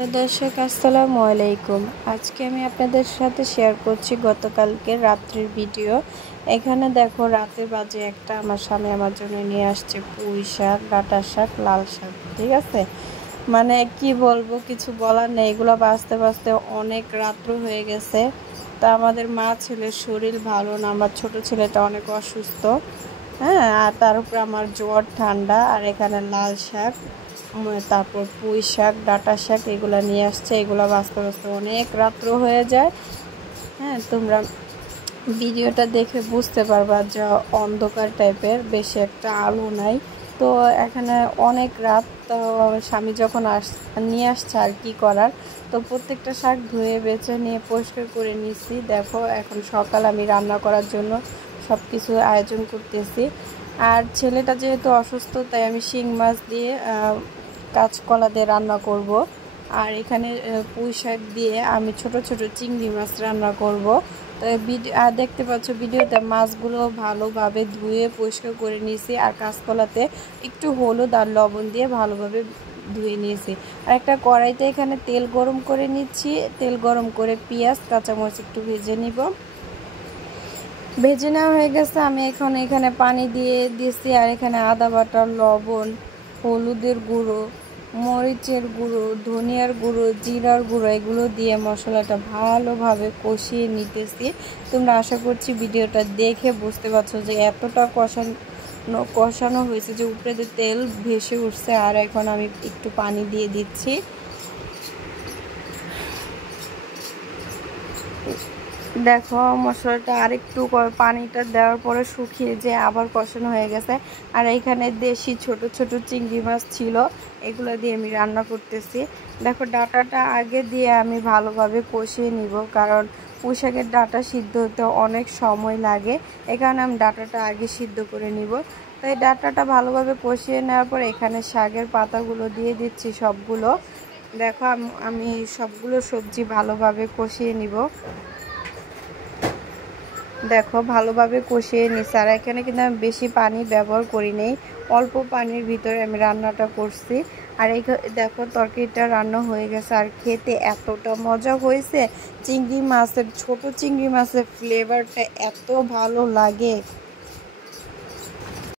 দর্শক আসসালামু আলাইকুম। আজকে আমি আপনাদের সাথে শেয়ার করছি গতকালকে রাত্রির ভিডিও। এখানে দেখো রাতে বাজে একটা, আমার স্বামী আমার জন্য নিয়ে আসছে পুঁই শাক, ডাঁটা শাক, লাল শাক। ঠিক আছে, মানে কি বলবো, কিছু বলার নেই। এগুলো বাঁচতে বাঁচতে অনেক রাত্র হয়ে গেছে। তা আমাদের মা ছেলের শরীর ভালো না, আমার ছোট ছেলেটা অনেক অসুস্থ। হ্যাঁ, আর তার উপরে আমার জ্বর ঠান্ডা। আর এখানে লাল শাক, তারপর পুঁই শাক, ডাঁটা শাক এগুলো নিয়ে আসছে। এগুলো বাঁচতে বাঁচতে অনেক রাত্র হয়ে যায়। হ্যাঁ, তোমরা ভিডিওটা দেখে বুঝতে পারবা যে অন্ধকার টাইপের, বেশি একটা আলো নাই। তো এখানে অনেক রাত, তো স্বামী যখন নিয়ে আসছে আর কি করার। তো প্রত্যেকটা শাক ধুয়ে বেছে নিয়ে পরিষ্কার করে নিছি। দেখো এখন সকাল, আমি রান্না করার জন্য সব কিছু আয়োজন করতেছি। আর ছেলেটা যেহেতু অসুস্থ, তাই আমি শিং মাছ দিয়ে কাঁচকলা দিয়ে রান্না করব। আর এখানে পুঁই শাক দিয়ে আমি ছোট ছোট চিংড়ি মাছ রান্না করব। তো আর দেখতে পাচ্ছ ভিডিওতে মাছগুলো ভালোভাবে ধুয়ে পরিষ্কার করে নিয়েছি। আর কাঁচকলাতে একটু হলুদ আর লবণ দিয়ে ভালোভাবে ধুয়ে নিয়েছি। আর একটা কড়াইতে এখানে তেল গরম করে নিচ্ছি। তেল গরম করে পেঁয়াজ কাঁচামরিচ একটু ভেজে নিব। ভেজে নেওয়া হয়ে গেছে। আমি এখন এখানে পানি দিয়ে দিয়েছি। আর এখানে আদা বাটা, লবণ, হলুদের গুঁড়ো, মরিচের গুঁড়ো, ধনিয়ার গুঁড়ো, জিরার গুঁড়ো এগুলো দিয়ে মশলাটা ভালোভাবে কষিয়ে নিতেছি। তোমরা আশা করছি ভিডিওটা দেখে বুঝতে পারছো যে এতটা কষানো হয়েছে যে উপরে যে তেল ভেসে উঠছে। আর এখন আমি একটু পানি দিয়ে দিচ্ছি। দেখো মশলাটা আরেকটু পানিটা দেওয়ার পরে শুকিয়ে যে আবার কষানো হয়ে গেছে। আর এখানে দেশি ছোট ছোট চিংড়ি মাছ ছিল, এগুলো দিয়ে আমি রান্না করতেছি। দেখো ডাঁটাটা আগে দিয়ে আমি ভালোভাবে কষিয়ে নিব, কারণ পুঁই শাকের ডাঁটা সিদ্ধ হতে অনেক সময় লাগে। এখানে আমি ডাঁটাটা আগে সিদ্ধ করে নিব। তো এই ডাঁটাটা ভালোভাবে কষিয়ে নেওয়ার পর এখানে শাকের পাতাগুলো দিয়ে দিচ্ছি সবগুলো। দেখো আমি সবগুলো সবজি ভালোভাবে কষিয়ে নিব। দেখো ভালোভাবে কষিয়ে নিচ্ছি। আর এখানে কিন্তু আমি বেশি পানি ব্যবহার করি নেই, অল্প পানির ভিতরে আমি রান্নাটা করছি। আর এই দেখো তরকারিটা রান্না হয়ে গেছে। আর খেতে এতটা মজা হয়েছে, চিংড়ি মাছের, ছোট চিংড়ি মাছের ফ্লেভারটা এত ভালো লাগে।